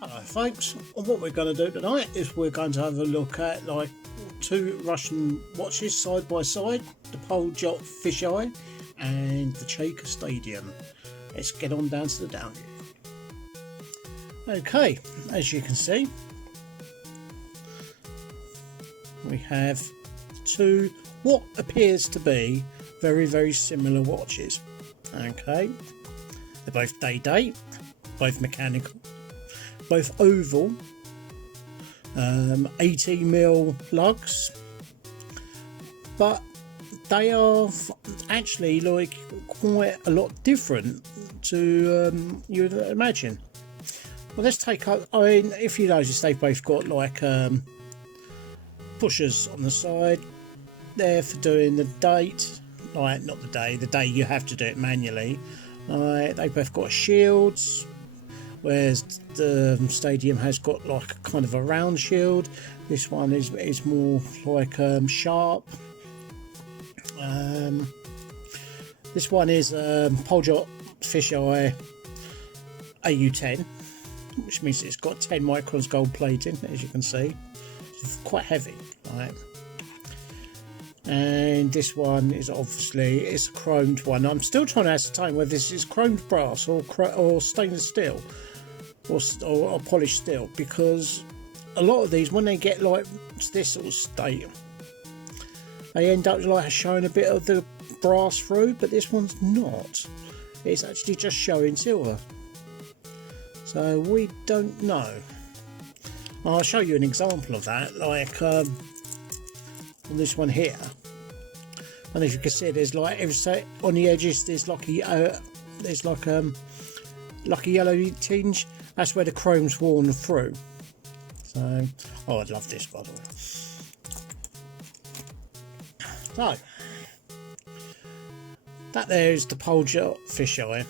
Hello folks, and what we're going to do tonight is we're going to have a look at like two Russian watches side by side, the Poljot Fish-eye and the Chaika Stadium. Let's get on down to the downview. Okay, as you can see, we have two what appears to be very similar watches. Okay, they're both day, both mechanical, both oval, 18mm lugs, but they are actually like quite a lot different to you'd imagine. Well, let's take up, I mean, if you notice, they've both got like pushers on the side there for doing the date, like not the day you have to do it manually. They both got shields, whereas the Stadium has got like a kind of a round shield. This one is more like sharp. This one is Poljot Fish-eye AU10, which means it's got 10 microns gold plating, as you can see. It's quite heavy, right? And this one is obviously, it's a chromed one. I'm still trying to ascertain whether this is chromed brass or stainless steel or polished steel, because a lot of these, when they get like this sort of state, they end up like showing a bit of the brass through, but this one's not. It's actually just showing silver. So we don't know. I'll show you an example of that, like on this one here. And if you can see, there's like on the edges, there's like a yellow tinge. That's where the chrome's worn through. So, oh, I'd love this, by the way. So, that there is the Poljot Fish-eye.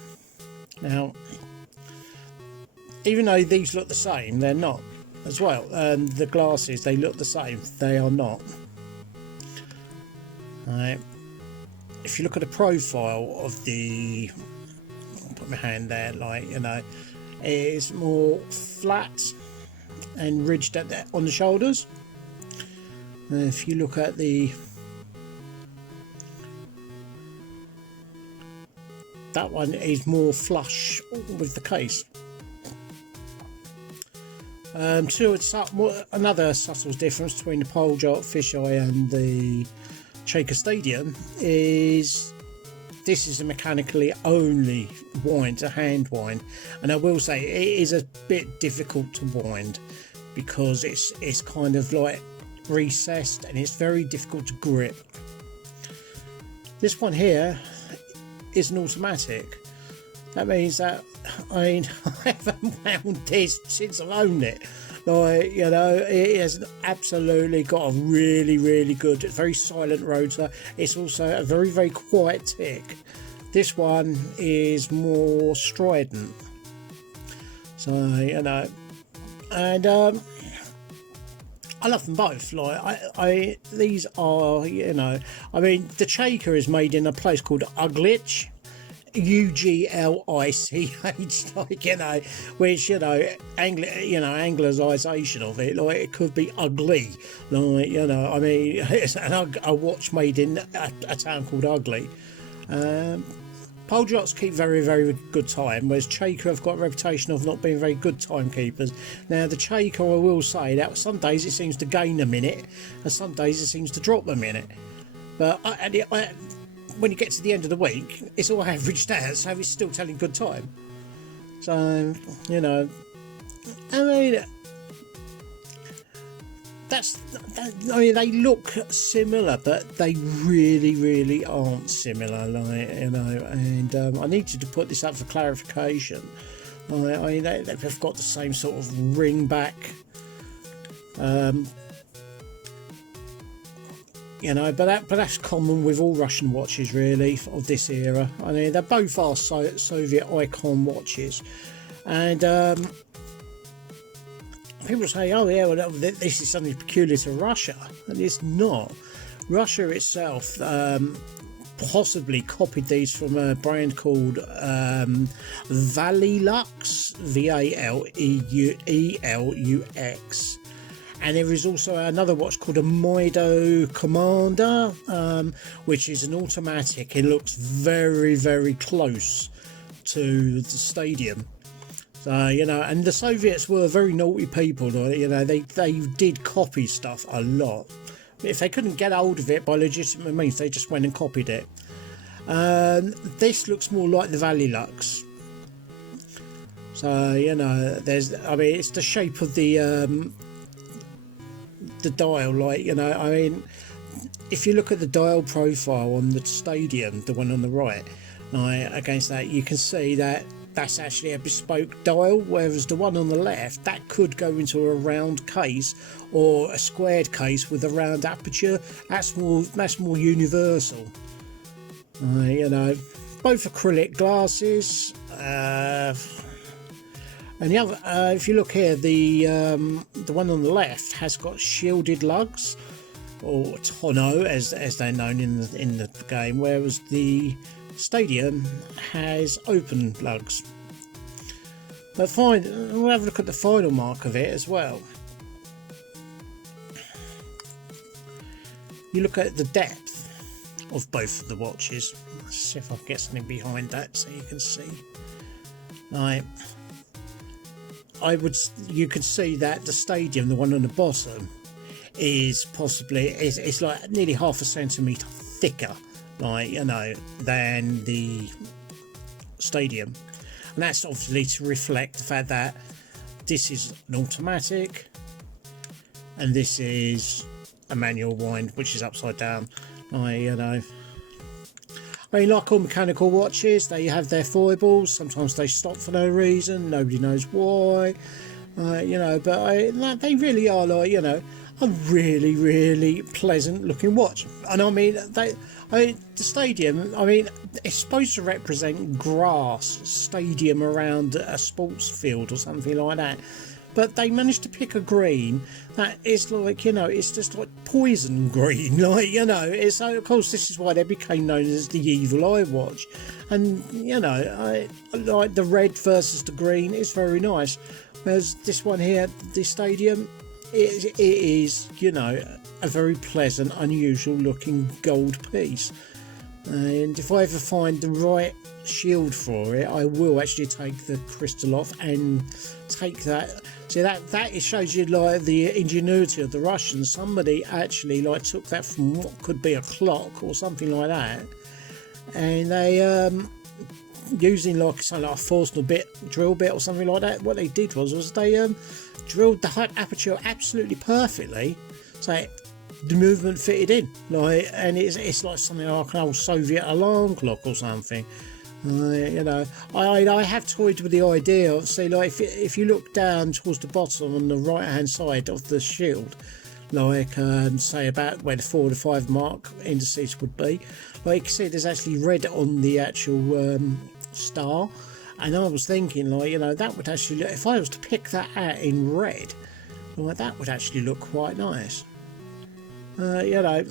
Now, even though these look the same, they're not as well. The glasses, they look the same, they are not. If you look at the profile of the, I'll put my hand there, like, you know, it is more flat and ridged at on the shoulders. And if you look at that one is more flush with the case. Another subtle difference between the Poljot Fish-eye and the Chaika Stadium is this is a mechanically only wind, a hand wind, and I will say it is a bit difficult to wind because it's kind of like recessed and it's very difficult to grip. This one here is an automatic. That means that, I mean, I haven't wound this since I've owned it. Like, you know, it has absolutely got a really good, very silent rotor. It's also a very quiet tick. This one is more strident. So, you know, and I love them both. Like, these are, you know, I mean, the Chaika is made in a place called Uglich. UGLICH, like, you know, which, you know, anglicisation of it, like it could be ugly, like, you know, I mean, it's a watch made in a town called Ugly. Poljots keep very good time, whereas Chaika have got a reputation of not being very good timekeepers. Now the Chaika, I will say that some days it seems to gain a minute and some days it seems to drop a minute, but when you get to the end of the week, it's all averaged out, so it's still telling good time. So, you know, I mean, I mean, they look similar, but they really aren't similar, like, you know, and I needed to put this up for clarification. I mean, they've got the same sort of ring back, you know, but that's common with all Russian watches really of this era. I mean, they both are Soviet icon watches, and people say, oh yeah, well, this is something peculiar to Russia, and it's not. Russia itself possibly copied these from a brand called Valelux, Valelux. And there is also another watch called a Mido Commander, which is an automatic. It looks very, very close to the Stadium. So, you know, and the Soviets were very naughty people. You know, they did copy stuff a lot. If they couldn't get hold of it by legitimate means, they just went and copied it. This looks more like the Valelux. So, you know, it's the shape of the dial, like, you know, I mean, if you look at the dial profile on the Stadium, the one on the right, against that, you can see that that's actually a bespoke dial, whereas the one on the left, that could go into a round case or a squared case with a round aperture. That's more universal. You know, both acrylic glasses. And the other, if you look here, the one on the left has got shielded lugs, or tonneau as they're known in the game, whereas the Stadium has open lugs. But fine, we'll have a look at the final mark of it as well. You look at the depth of both of the watches. Let's see if I can get something behind that so you can see. Right. You could see that the Stadium, the one on the bottom, is possibly it's like nearly half a centimetre thicker, like, you know, than the Stadium, and that's obviously to reflect the fact that this is an automatic and this is a manual wind, which is upside down. You know, I mean, like all mechanical watches, they have their foibles. Sometimes they stop for no reason, nobody knows why, you know, but they really are, like, you know, a really, really pleasant looking watch. And I mean, the Stadium, I mean, it's supposed to represent grass, stadium around a sports field or something like that. But they managed to pick a green that is like, you know, it's just like poison green, like, you know. It's, of course, this is why they became known as the Evil Eye watch. And, you know, I like the red versus the green is very nice. Whereas this one here, the Stadium, it is, you know, a very pleasant, unusual looking gold piece. And if I ever find the right shield for it, I will actually take the crystal off and take that. See, that it shows you, like, the ingenuity of the Russians. Somebody actually, like, took that from what could be a clock or something like that, and they using like something like a Forstner drill bit or something like that. What they did was they drilled the aperture absolutely perfectly, so the movement fitted in, like, and it's like something like an old Soviet alarm clock or something. You know, I have toyed with the idea of, say, like, if you look down towards the bottom on the right hand side of the shield, like, say about where the 4 to 5 mark indices would be, like, you can see there's actually red on the actual star, and I was thinking, like, you know, that would actually, if I was to pick that out in red, like, that would actually look quite nice. You know,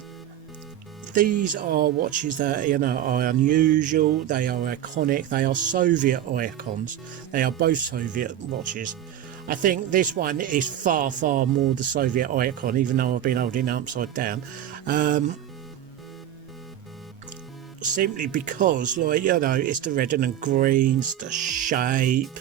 these are watches that, you know, are unusual, they are iconic, they are Soviet icons, they are both Soviet watches. I think this one is far, far more the Soviet icon, even though I've been holding it upside down. Simply because, like, you know, it's the red and the green, it's the shape,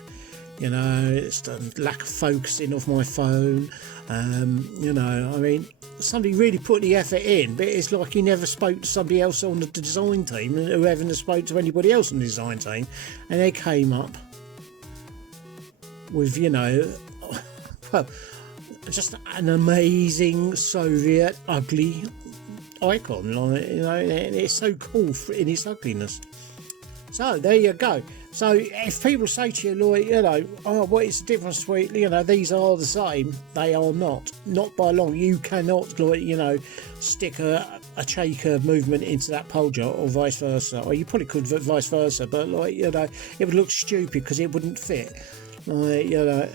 you know, it's the lack of focusing of my phone. You know, I mean, somebody really put the effort in, but it's like he never spoke to somebody else on the design team, and whoever spoke to anybody else on the design team, and they came up with, you know, well, just an amazing Soviet ugly icon, like, you know, and it's so cool in its ugliness. So there you go. So if people say to you, like, you know, oh, what is the difference between, you know, these are the same, they are not by long. You cannot, like, you know, stick a Chaika movement into that Poljot or vice versa, or you probably could vice versa, but, like, you know, it would look stupid because it wouldn't fit. You know,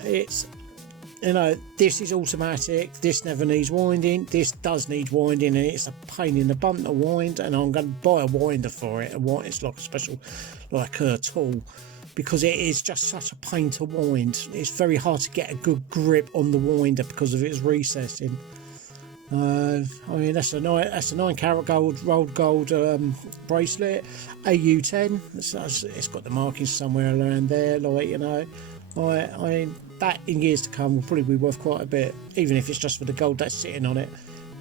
you know, this is automatic, this never needs winding, this does need winding, and it's a pain in the bum to wind, and I'm going to buy a winder for it. And it's like a special, like a tool, because it is just such a pain to wind. It's very hard to get a good grip on the winder because of its recessing. I mean, that's a 9 carat gold rolled gold bracelet, AU10. It's got the markings somewhere around there, like, you know. I mean, that in years to come will probably be worth quite a bit, even if it's just for the gold that's sitting on it.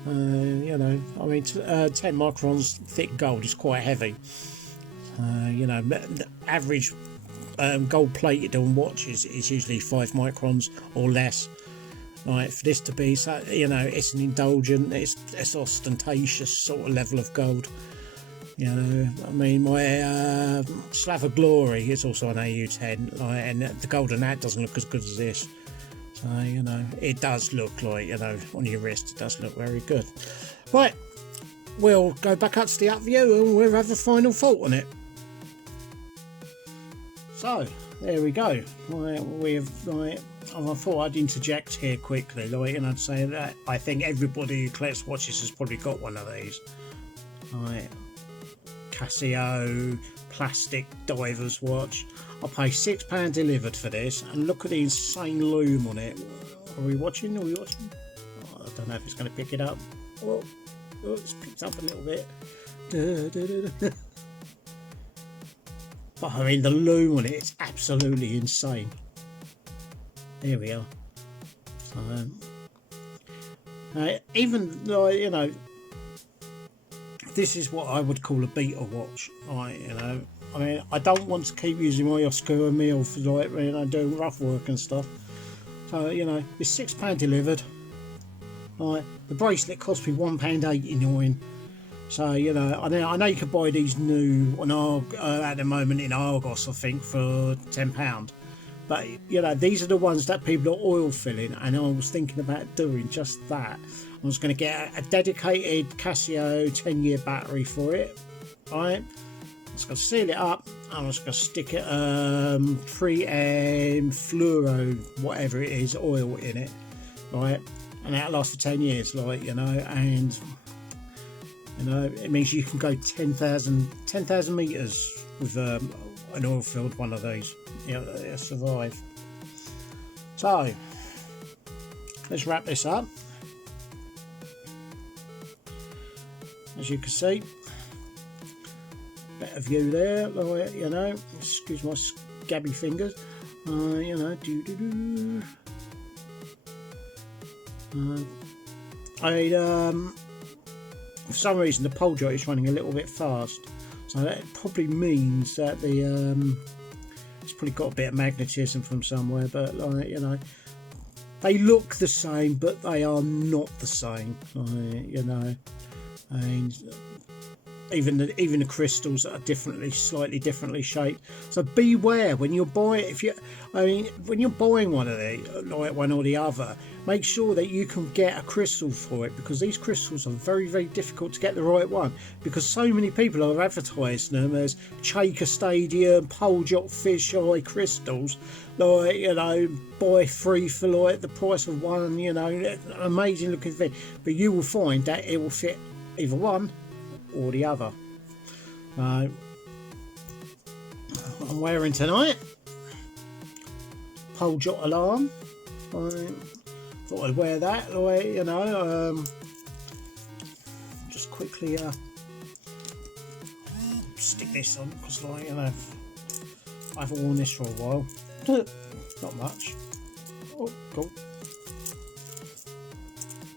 You know, I mean, 10 microns thick gold is quite heavy. You know, the average gold plated on watches is usually 5 microns or less. Right, for this to be, so, you know, it's an indulgent, it's ostentatious sort of level of gold. You know, I mean, my Slab of Glory is also an AU10, like, and the gold on that doesn't look as good as this. So, you know, it does look like, you know, on your wrist, it does look very good. Right, we'll go back up to the up view and we'll have a final thought on it. So, there we go. I thought I'd interject here quickly, like, and I'd say that I think everybody who collects watches has probably got one of these. Right. Casio plastic diver's watch. I pay £6 delivered for this, and look at the insane loom on it. Are we watching? Oh, I don't know if it's going to pick it up. Oh, it's picked up a little bit. But I mean, the loom on it is absolutely insane. Here we are. So, even though, you know, this is what I would call a beta watch. Right, you know, I mean, I don't want to keep using my Oscar and meal for, like, you know, doing rough work and stuff. So, you know, it's £6 delivered. Right, the bracelet cost me £1.89. So, you know, I know you can buy these new on at the moment in Argos, I think, for £10. But, you know, these are the ones that people are oil filling, and I was thinking about doing just that. I was going to get a dedicated Casio 10-year battery for it, right? I was going to seal it up, and I was going to stick it 3M fluoro, whatever it is, oil in it, right? And that'll last for 10 years, like, you know, and, you know, it means you can go 10,000 metres with an oil-filled one of these. Yeah, it'll survive. So, let's wrap this up. As you can see, better view there, like, you know, excuse my scabby fingers, you know, for some reason the Poljot is running a little bit fast, so that probably means that the it's probably got a bit of magnetism from somewhere, but, like, you know, they look the same, but they are not the same, you know. And even the crystals are slightly differently shaped. So beware when you're buying. When you're buying one of these, like one or the other, make sure that you can get a crystal for it, because these crystals are very, very difficult to get the right one, because so many people are advertising them as Chaika Stadium, Poljot Fish-eye crystals, like, you know, buy 3 for, like, the price of 1, you know, amazing looking thing, but you will find that it will fit either one or the other. I'm wearing tonight Poljot alarm. I thought I'd wear that, like, you know, just quickly stick this on, because, like, you know, I haven't worn this for a while. Not much. Oh, cool.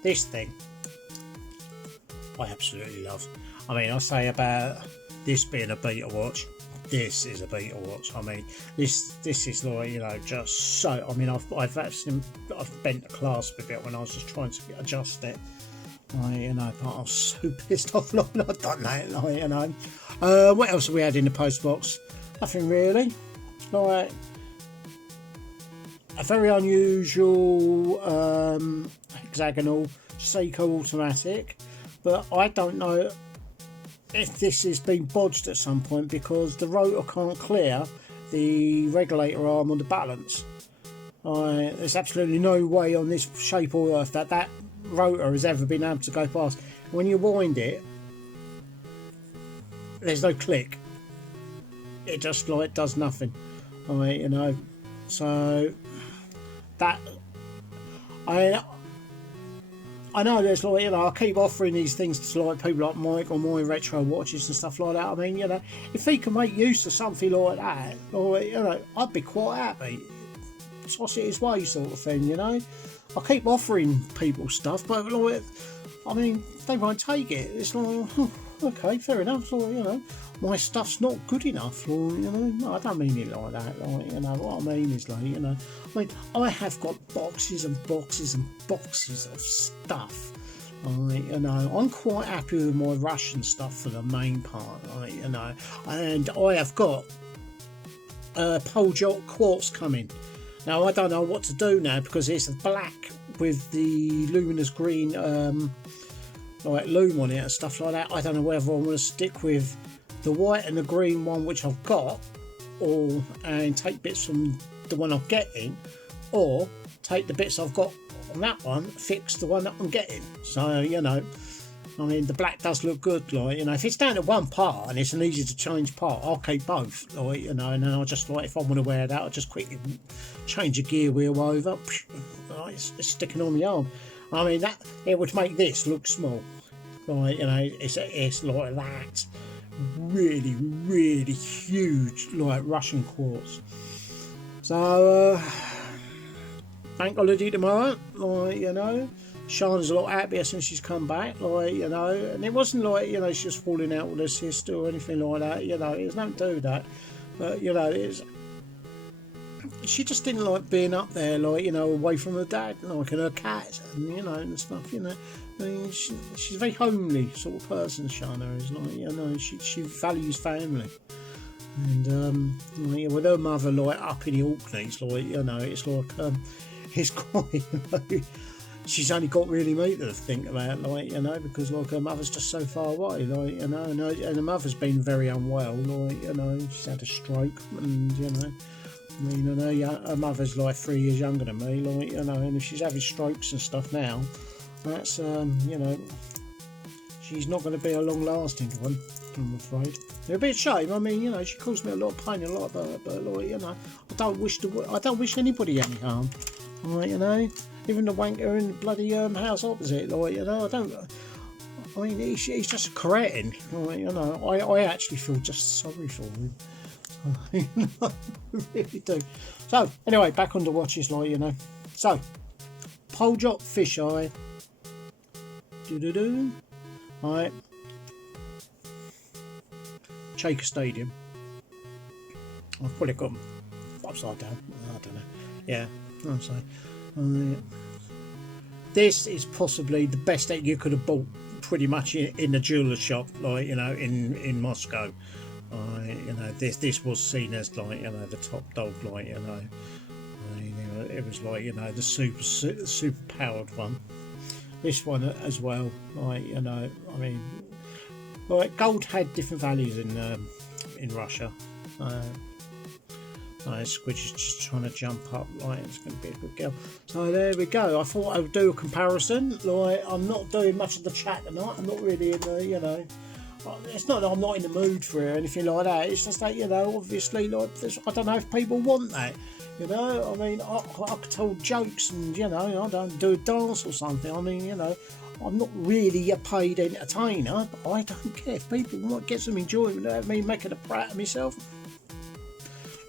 This thing I absolutely love. I mean, I say about this being a beta watch, this is a beta watch. I mean, this is, like, you know, just so. I mean, I've bent the clasp a bit when I was just trying to adjust it. You know, but I was so pissed off. Like, I've done that. Like, you know, what else have we had in the post box? Nothing really. Like a very unusual hexagonal Seiko automatic. But I don't know if this has been bodged at some point, because the rotor can't clear the regulator arm on the balance. There's absolutely no way on this shape or earth that rotor has ever been able to go past. When you wind it, there's no click. It just like does nothing. You know, so that I know there's like, you know, I keep offering these things to like people like Mike or my retro watches and stuff like that. I mean, you know, if he can make use of something like that, or you know, I'd be quite happy. Toss it his way, sort of thing, you know. I keep offering people stuff, but like, I mean, they won't take it. It's like, okay, fair enough. So, you know, my stuff's not good enough, or you know, no, I don't mean it like that. Like, you know, what I mean is like, you know, I mean, I have got boxes and boxes and boxes of stuff. You know, I'm quite happy with my Russian stuff for the main part, you know, and I have got Poljot quartz coming. Now I don't know what to do now because it's black with the luminous green like loom on it and stuff like that. I don't know whether I want to stick with the white and the green one which I've got, or and take bits from the one I'm getting, or take the bits I've got on that one, fix the one that I'm getting. So you know, I mean, the black does look good, like, you know, if it's down to one part and it's an easy to change part, I'll keep both, like, you know, and then I'll just, like, if I want to wear that, I'll just quickly change a gear wheel over, like, it's sticking on the arm. I mean, that, it would make this look small, like, you know, it's like that, really, really huge, like, Russian quartz. So, bank holiday tomorrow, like, you know, Shana's a lot happier since she's come back, like, you know, and it wasn't like, you know, she's falling out with her sister or anything like that, you know, it's nothing to do with that, but, you know, she just didn't like being up there, like, you know, away from her dad, like, and her cat, and, you know, and stuff, you know. I mean, she's a very homely sort of person, Shana is, like, you know, she values family. And, like, with her mother, like, up in the Orkneys, like, you know, it's like, it's quite, you know, she's only got really me to think about, like, you know, because, like, her mother's just so far away, like, you know, and her mother's been very unwell, like, you know, she's had a stroke, and, you know, I mean, I know her mother's, like, 3 years younger than me, like, you know, and if she's having strokes and stuff now, that's, you know, she's not going to be a long-lasting one, I'm afraid. It's a bit of shame. I mean, you know, she caused me a lot of pain, a lot of hurt, but, like, you know, I don't wish anybody any harm, like, you know. Even the wanker in the bloody house opposite, like, you know, I mean, he's just a cretin, like, you know, I actually feel just sorry for him, I really do. So, anyway, back on the watches, like, you know, so, Poljot Fish-eye, right, Chaika Stadium, I've probably got them upside down, I don't know, yeah, I'll say. This is possibly the best that you could have bought pretty much in the jeweler shop, like, you know, in Moscow. You know, this was seen as, like, you know, the top dog, like, you know, it was like, you know, the super powered one. This one as well, like, you know, I mean, like, gold had different values in Russia. Squidge is just trying to jump up, like, it's going to be a good girl. So there we go. I thought I would do a comparison. Like, I'm not doing much of the chat tonight. I'm not really in the, you know, it's not that I'm not in the mood for it or anything like that. It's just that, you know, obviously, like, I don't know if people want that. You know, I mean, I could tell jokes and, you know, I don't do a dance or something. I mean, you know, I'm not really a paid entertainer, but I don't care if people might get some enjoyment out of me making a brat of myself.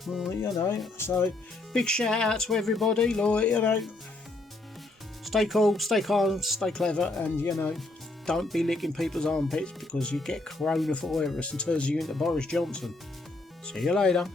Well, you know, so big shout out to everybody, like, you know, stay cool, stay calm, stay clever, and, you know, don't be licking people's armpits because you get coronavirus and turns you into Boris Johnson. See you later.